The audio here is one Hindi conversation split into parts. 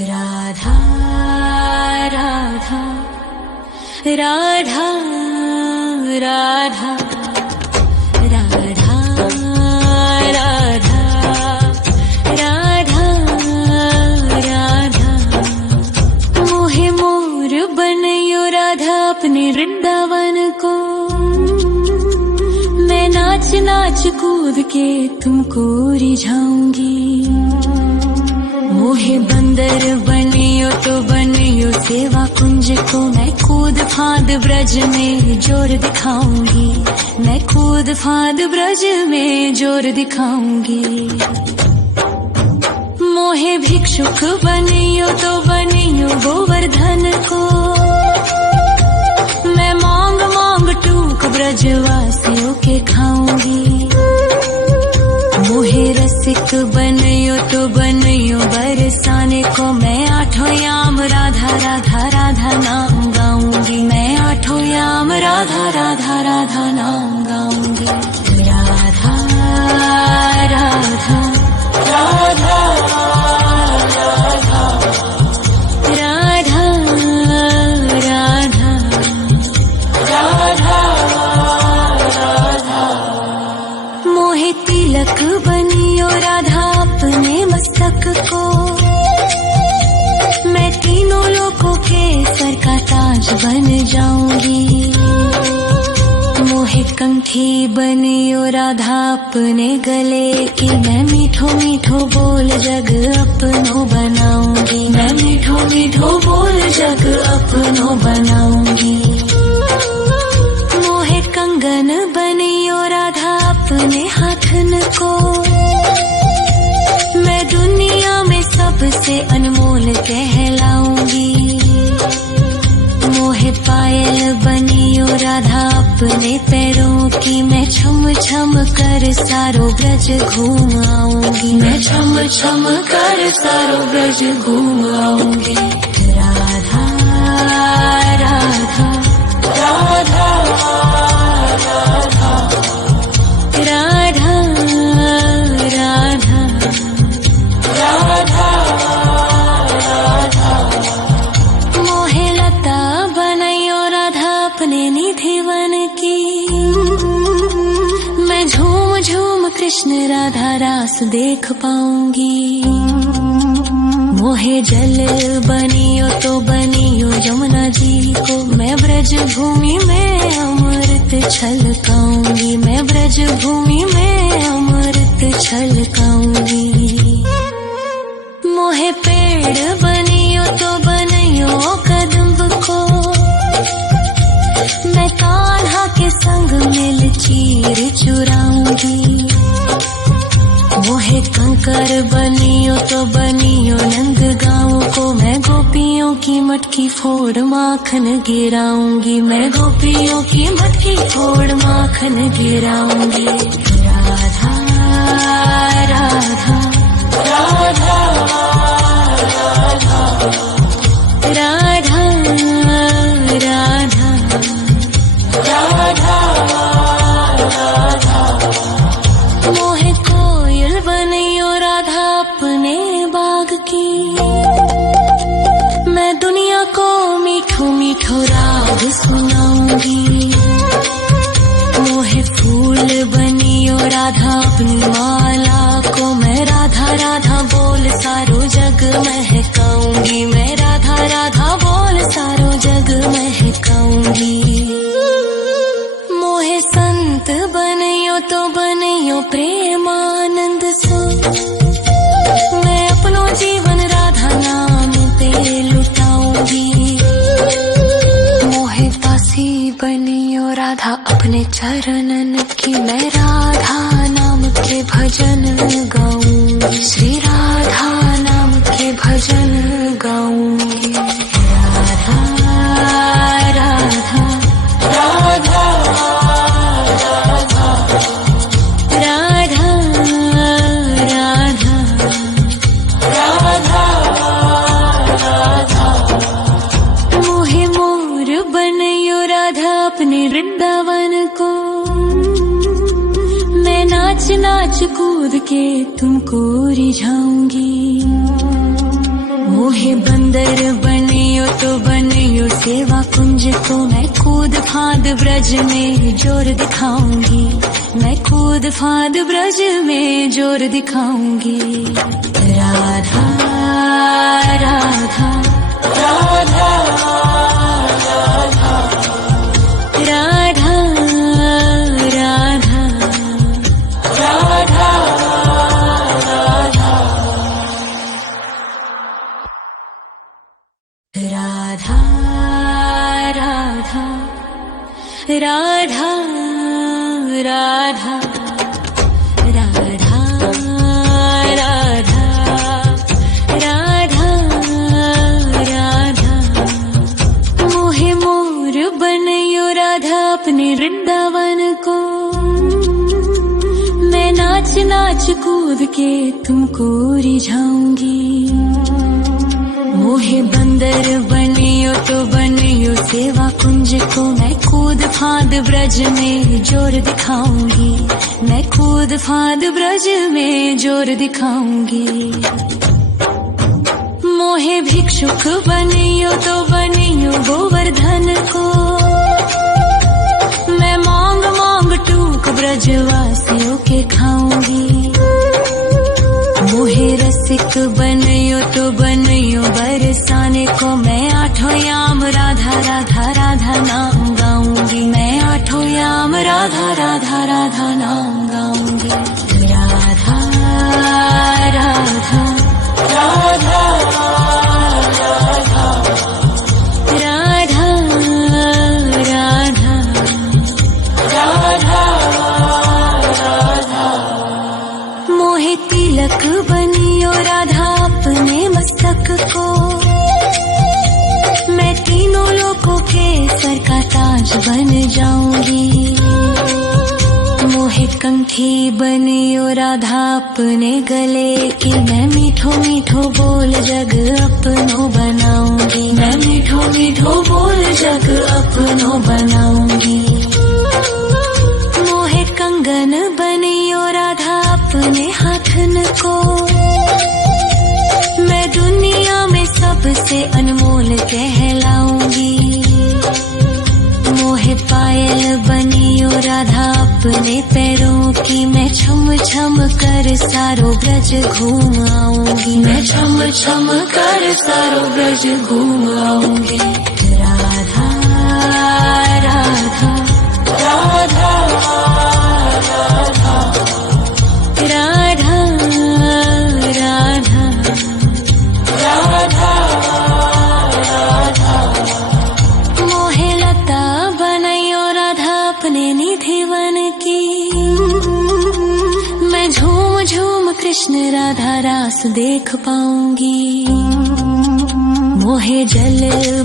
राधा राधा राधा राधा राधा राधा राधा राधा मोहे मोर बनयो राधा अपने वृंदावन को। मैं नाच नाच कूद के तुमको रिझाऊंगी। मोहे बंदर बनियो तो बनियो सेवा कुंज को। मैं कूद फांद ब्रज में जोर दिखाऊंगी। मैं कूद फांद ब्रज में जोर दिखाऊंगी। मोहे भिक्षुक बनियो तो बनियो गोवर्धन को। मैं मांग मांग टूक ब्रजवासियों के खाऊंगी। मोहे रसिक बनियो तो बनियो बरसाने को। मैं आठों याम राधा राधा राधा नाम गाऊंगी। मैं आठों याम राधा राधा राधा नाम गाऊंगी। राधा राधा राधा राधा राधा राधा राधा मोहे तिलक बनियो राधा अपने मस्तक को। मैं तीनों लोगों के सर का ताज बन जाऊंगी। मोहे कंठी बनियो राधा अपने गले की। मैं मीठो मीठो बोल जग अपनो बनाऊंगी। मैं मीठो मीठो बोल जग अपनो बनाऊंगी। मोहे कंगन बनियो राधा अपने हाथन को। मैं दुनिया में सबसे अनमोल कहलाऊंगी। मोहे पायल बनियो राधा अपने पैरों की। मैं छम छम कर सारो ब्रज घूम आऊंगी। मैं छम छम कर सारो ब्रज घूम आऊंगी। राधा राधा राधा राधा राधा राधा राधा राधा मोहे लता बनयो राधा अपने निधिवन की। मैं झूम झूम कृष्ण राधा रास देख पाऊंगी। मोहे जल बनियो तो बनियो यमुना जी को। मैं ब्रज भूमि में अमृत छलकाऊंगी। मैं ब्रज भूमि में अमृत छलकाऊंगी। मोहे पेड़ बनियो तो बनियो कदम्ब को। मैं कान्हा के संग मिल चीर चुराऊंगी। मोहे कंकर बनियो तो बनियो नंद गाँव को। मैं गोपियों की मटकी फोड़ माखन गिराऊंगी। मैं गोपियों की मटकी फोड़ माखन गिराऊंगी। राधा राधा राधा राधा राधा राधा राधा मोहे कोयल बनियो राधा अपने बाग की। मैं दुनिया को मीठो मीठो राग सुनाऊंगी। मोहे फूल बनियो राधा अपनी माला को। मैं राधा राधा बोल सारो जग महकाऊंगी। मैं राधा राधा बोल सारो जग महकाऊंगी। मोहे संत बनियो तो बनियो प्रेमानंद सो। मैं अपनो जीवन राधा नाम पे लुटाऊंगी। मोहे दासी बनियो राधा अपने चरणन की। मैं राधा नाम के भजन गाऊंगी। श्री राधा नाम के भजन गाऊंगी। राधा राधा राधा राधा राधा राधा राधा मोहे मोर बनयो राधा अपने वृंदावन को। मैं नाच नाच कूद के तुमको रिझाऊंगी। मोहे मोहे बंदर बनियो तो बनियो सेवा कुंज को मैं कूद फांद ब्रज में जोर दिखाऊंगी, मैं कूद फांद ब्रज में जोर दिखाऊंगी। राधा राधा राधा राधा राधा राधा राधा राधा राधा राधा राधा राधा राधा राधा राधा मोहे मोर बनयो राधा अपने वृंदावन को, मैं नाच नाच कूद के तुमको रिझाऊंगी। मोहे बंदर बनियो तो बनियो सेवा कुंज को मैं कूद फांद ब्रज में जोर दिखाऊंगी, मैं कूद फांद ब्रज में जोर दिखाऊंगी। मोहे भिक्षुक बनियो तो बनियो गोवर्धन को, मैं मांग मांग टूक ब्रजवासियों के खाऊंगी। मोहे रसिक बनियो तो बनियो बरसाने को, मैं आठों याम राधा राधा राधा नाम गाऊंगी, मैं आठों याम राधा राधा राधा नाम गाऊंगी। राधा राधा राधा राधा राधा राधा राधा मोहे तिलक बनियो राधा अपने मस्तक को, मैं तीनों लोगों के सर का ताज बन जाऊंगी। मोहे कंठी बनियो राधा अपने गले की, मैं मीठो मीठो बोल जग अपनो बनाऊंगी, मैं मीठो मीठो बोल जग अपनो बनाऊंगी। मोहे कंगन बनियो राधा अपने हाथन को, मैं दुनिया में सबसे अनमोल कहलाऊंगी। मोहे पायल बनियो राधा अपने पैरों की, मैं छम छम कर सारो ब्रज घूम आऊंगी, मैं छम छम कर सारो ब्रज घूम आऊंगी। राधा राधा राधा राधा राधा राधा राधा राधा मोहे लता बनायो राधा अपने निधि वन की, मैं झूम झूम कृष्ण राधा रास देख पाऊंगी। मोहे जल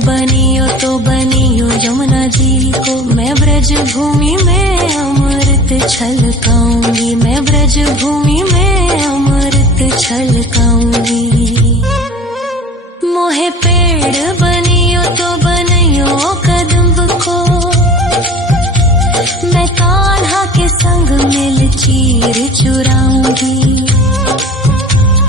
बनियो तो बनियो यमुना जी को, मैं ब्रज भूमि में अमृत छलकाऊंगी, मैं ब्रज भूमि में अमृत छलकाऊंगी। मोहे पेड़ बनियो तो बनियो कदम्ब को, मैं कान्हा के संग मिल चीर चुराऊंगी।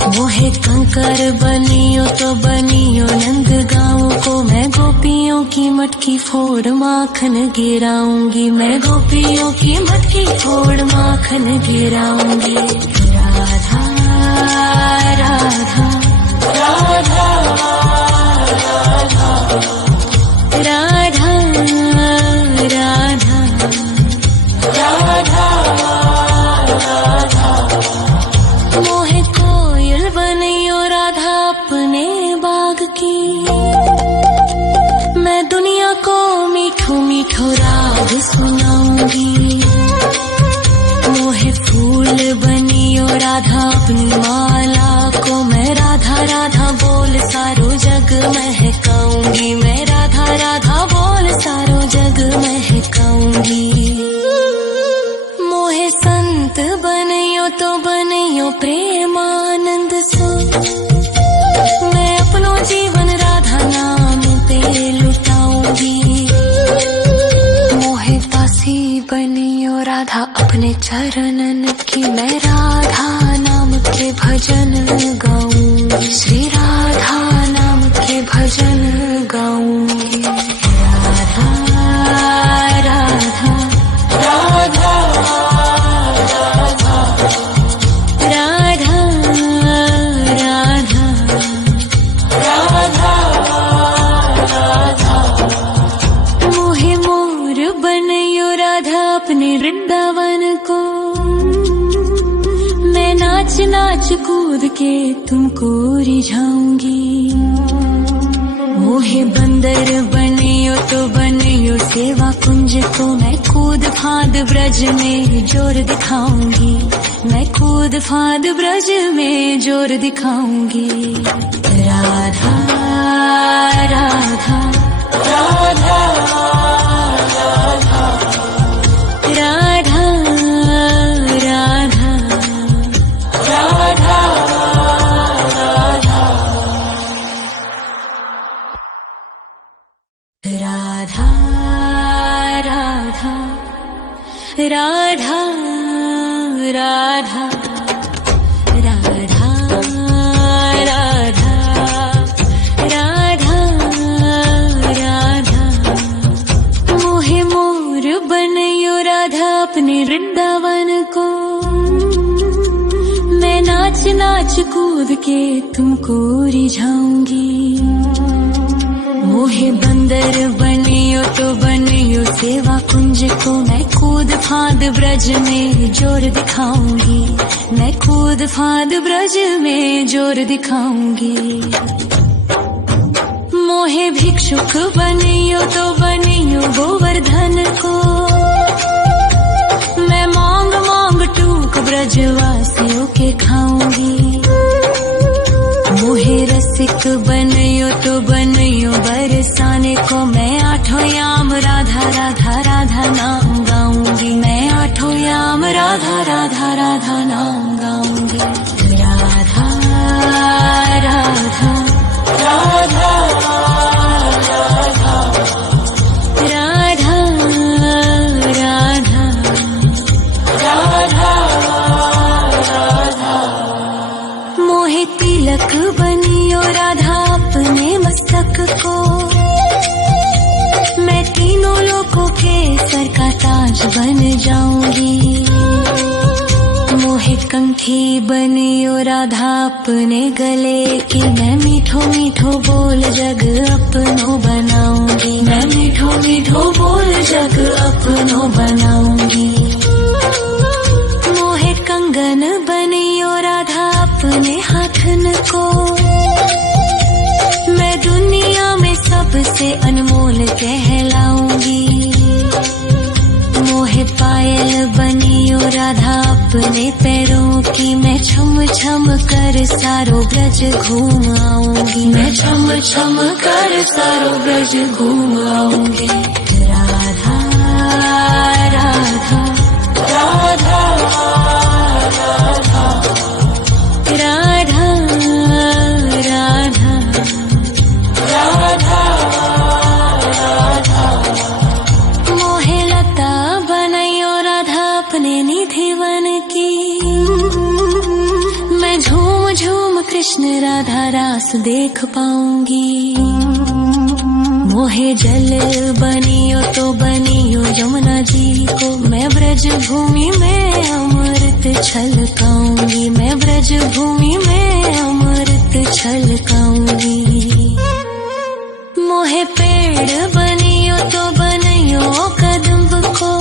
मोहे कंकर बनियो तो बनियो नंद गाँव को, मैं गोपियों की मटकी फोड़ माखन गिराऊंगी, मैं गोपियों की मटकी फोड़ माखन गिराऊंगी। राधा राधा राधा राधा राधा राधा राधा मोहे कोयल बनियो राधा अपने बाग की, मैं दुनिया को मीठो मीठो राग सुनाऊंगी। मोहे फूल बनियो राधा अपनी माला को, मैं राधा राधा बोल सारो जग महकाऊंगी, मैं राधा राधा बोल सारो जग महकाऊंगी। मोहे संत बनियो तो बनियो प्रेमानंद सो, मैं अपनो जीवन राधा नाम पे लुटाऊंगी। मोहे दासी बनियो राधा अपने चरणन की, मैं राधा नाम के भजन गाऊंगी, श्री राधा नाम कूद के तुमको रिझाऊंगी। मोहे बंदर बनियो तो बनियो सेवा कुंज को मैं कूद फांद ब्रज में जोर दिखाऊंगी। मैं कूद फांद ब्रज में जोर दिखाऊंगी। राधा राधा राधा राधा राधा राधा राधा राधा राधा राधा राधा राधा राधा राधा मोहे मोर बनयो राधा अपने वृंदावन को। मैं नाच नाच कूद के तुमको रिझाऊंगी। मोहे बंदर बनियो तो बनियो सेवा कुंज को मैं कूद फांद ब्रज में जोर दिखाऊंगी। मैं कूद फांद ब्रज में जोर दिखाऊंगी। मोहे भिक्षुक बनियो तो बनियो गोवर्धन को। मैं मांग मांग टूक ब्रजवासियों के खाऊंगी। मोहे रसिक बनियो तो बनियो बरसाने को मैं आठों याम राधा राधा राधा नाम गाऊंगी। मैं आठों याम राधा राधा राधा नाम गाऊंगी। राधा राधा राधा राधा राधा राधा राधा राधा मोहे तिलक बनियो राधा अपने मस्तक को। मैं तीनों लोगों के सर का ताज बन जाऊंगी। मोहे कंठी बनियो राधा अपने गले की। मैं मीठो मीठो बोल जग अपनो बनाऊंगी। मैं मीठो मीठो बोल जग अपनो बनाऊंगी। मोहे कंगन बनियो राधा अपने हाथन को। मैं दुनिया में सबसे अनमोल कहलाऊंगी। मोहे पायल बनियो राधा अपने पैरों की। मैं छम छम कर सारो ब्रज घूम आऊंगी। मैं छम छम कर सारो ब्रज घूम आऊंगी। राधा राधा राधा राधा राधा राधा राधा राधा मोहे लता बनयो राधा अपने निधि वन की। मैं झूम झूम कृष्ण राधा रास देख पाऊंगी। मोहे जल बनियो तो बनियो यमुना जी को। मैं ब्रज भूमि में अमृत छलकाऊंगी। मैं ब्रज भूमि में अमृत छलकाऊंगी। मोहे पेड़ बनियो तो बनियो कदम्ब को।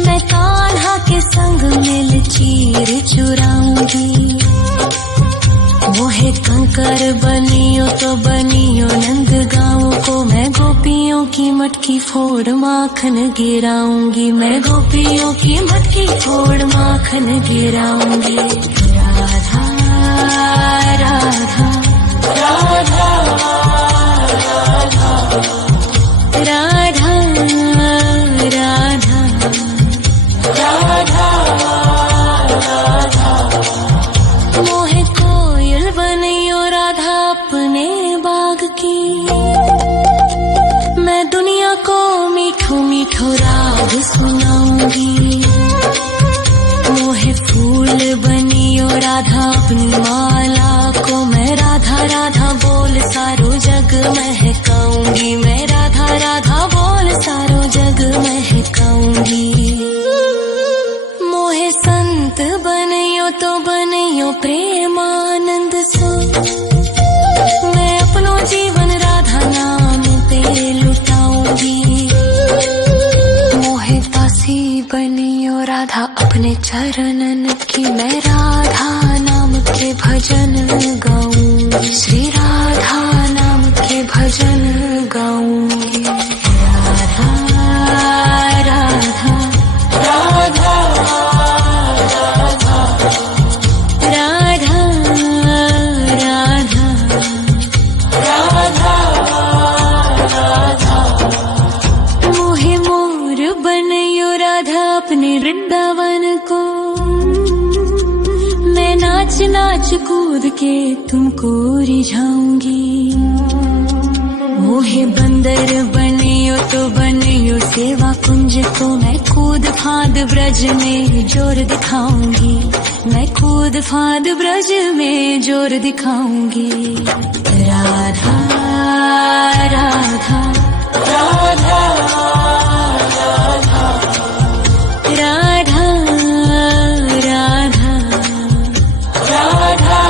मैं कान्हा के संग मिल चीर चुराऊंगी। मोहे कंकर बनियो तो बनियो नंद गाँव को। मैं गोपियों की मटकी फोड़ माखन गिराऊंगी। मैं गोपियों की मटकी फोड़ माखन गिराऊंगी। राधा राधा राधा राधा राधा राधा राधा राधा मोहे कोयल बनियो राधा अपने बाग की। मैं दुनिया को मीठो मीठो राग सुनाऊंगी। मोहे फूल बनियो राधा अपनी माला को। मैं राधा राधा बोल सारो जग महकाऊंगी। मैं राधा राधा बोल सारो जग महकाऊंगी। मोहे संत बनियो तो बनियो प्रेमानंद सो। मैं अपनो जीवन राधा नाम पे लुटाऊंगी। मोहे दासी बनियो राधा अपने चरणन कि मैं राधा नाम के भजन गाऊं, श्री राधा नाम के भजन गाऊंगी। राधा राधा राधा राधा राधा राधा राधा मोहे मोर बनयो राधा अपने वृंदावन को। मैं नाच नाच कूद के तुमको रिझाऊंगी। मोहे बंदर बनियो तो बनियो सेवा कुंज को। मैं कूद फांद ब्रज में जोर दिखाऊंगी। मैं कूद फांद ब्रज में जोर दिखाऊंगी। राधा राधा राधा राधा राधा राधा राधा राधा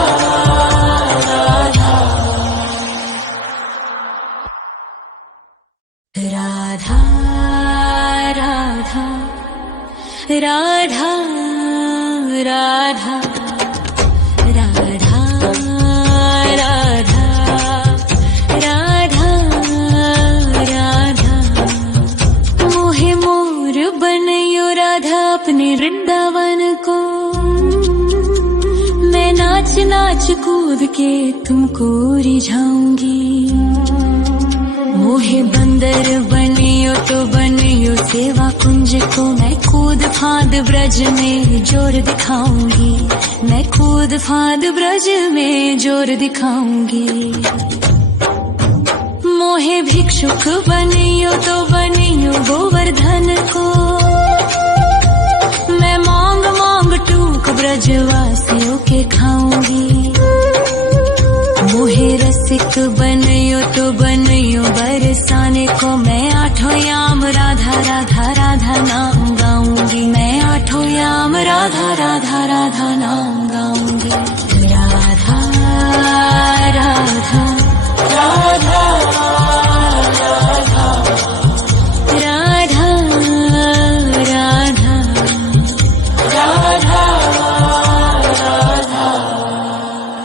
राधा राधा राधा राधा राधा राधा राधा मोहे मोर बनयो राधा अपने वृंदावन को। मैं नाच नाच कूद के तुमको रिझाऊंगी। मोहे बंदर बनियो तो बनियो सेवा कुंज को। मैं कूद फांद ब्रज में जोर दिखाऊंगी। मैं कूद फांद ब्रज में जोर दिखाऊंगी। मोहे भिक्षुक बनियो तो बनियो गोवर्धन को। मैं मांग मांग टूक ब्रजवासियों के खाऊंगी। मोहे रसिक बनयो तो बनयो बरसाने को। मैं आठों याम राधा राधा राधा नाम गाऊंगी। मैं आठों याम राधा राधा राधा नाम गाऊंगी। राधा राधा राधा राधा राधा राधा राधा राधा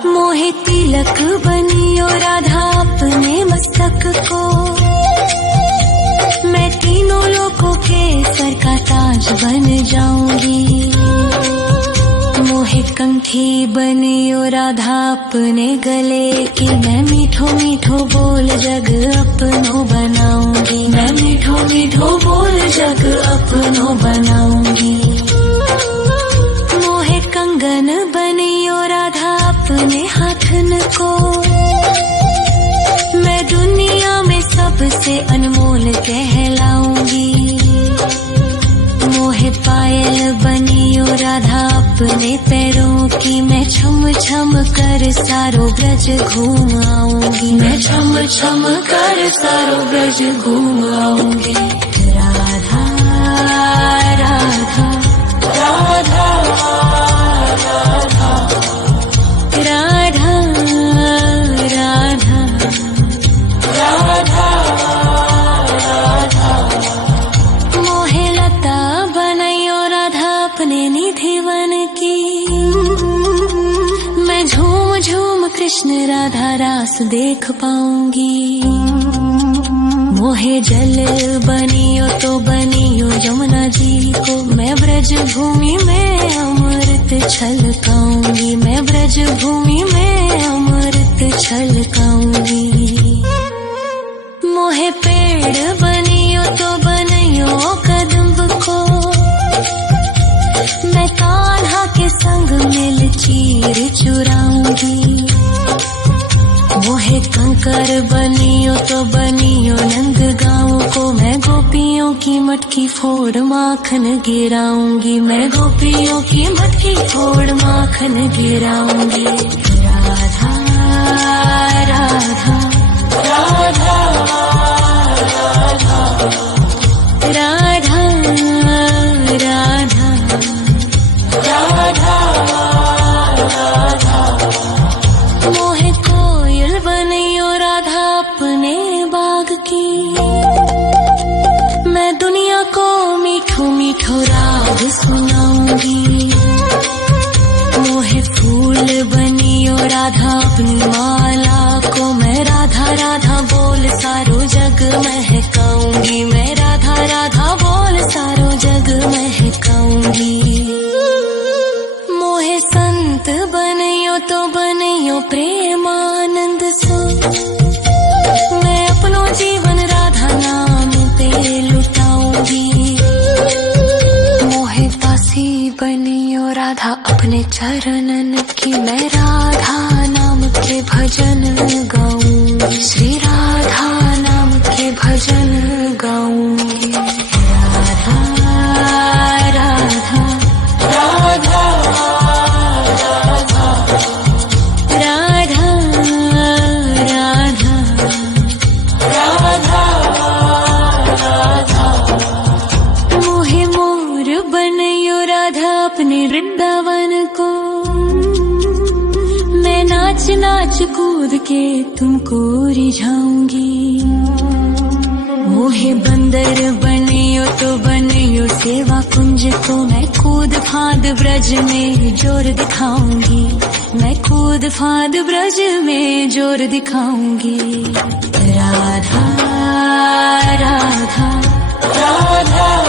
मोहे तिलक बनियो राधा अपने मस्तक को। मैं तीनों लोगों के सर का ताज बन जाऊंगी। मोहे कंठी बनियो राधा अपने गले की। मैं मीठो मीठो बोल जग अपनो बनाऊंगी। मैं मीठो मीठो बोल जग अपनो बनाऊंगी। मोहे कंगन बनियो राधा अपने हाथन को। मैं दुनिया में सबसे अनमोल कहलाऊंगी। मोहे पायल बनियो राधा अपने पैरों की। मैं छम छम कर सारो ब्रज घूम आऊंगी। मैं छम छम कर सारो ब्रज घूम आऊंगी। राधा राधा राधा राधा राधा राधा राधा राधा मोहे लता बनयो राधा अपने निधिवन की। मैं झूम झूम कृष्ण राधा रास देख पाऊंगी। मोहे जल बनियो तो बनियो यमुना जी को। मैं ब्रज भूमि में अमृत छलकाऊंगी। मैं ब्रज भूमि में अमृत छलकाऊंगी। मोहे पेड़ बनियो तो बनियो कदम्ब को। मैं कान्हा के संग मिल चीर चुराऊंगी। मोहे कंकर बनियो तो बनियो नंद गाँव को। मैं गोपियों की मटकी फोड़ माखन गिराऊंगी। मैं गोपियों की मटकी फोड़ माखन गिराऊंगी। राधा राधा राधा राधा राधा राधा राधा राधा मोहे कोयल बनियो राधा अपने बाग की। मैं दुनिया को मीठो मीठो राग सुनाऊंगी। राधा अपनी माला को मैं राधा राधा बोल सारो जग महकाऊंगी, मैं राधा राधा बोल सारो जग महकाऊंगी। मोहे संत बनियो तो बनियो प्रेमानंद सो, मैं अपनो जीवन राधा नाम पे लुटाऊंगी। मोहे दासी बनियो राधा अपने चरणन की, मैं राधा नाम के भजन गाऊंगी, श्री राधा नाम के भजन गाऊंगी। राधा राधा राधा राधा राधा राधा राधा। मोहे मोर बनियो राधा अपने वृंदावन को, मैं नाच नाच कूद के तुमको रिझाऊंगी। मोहे बंदर बनियो तो बनियो सेवा कुंज को, मैं कूद फांद ब्रज में जोर दिखाऊंगी, मैं कूद फांद ब्रज में जोर दिखाऊंगी। राधा राधा राधा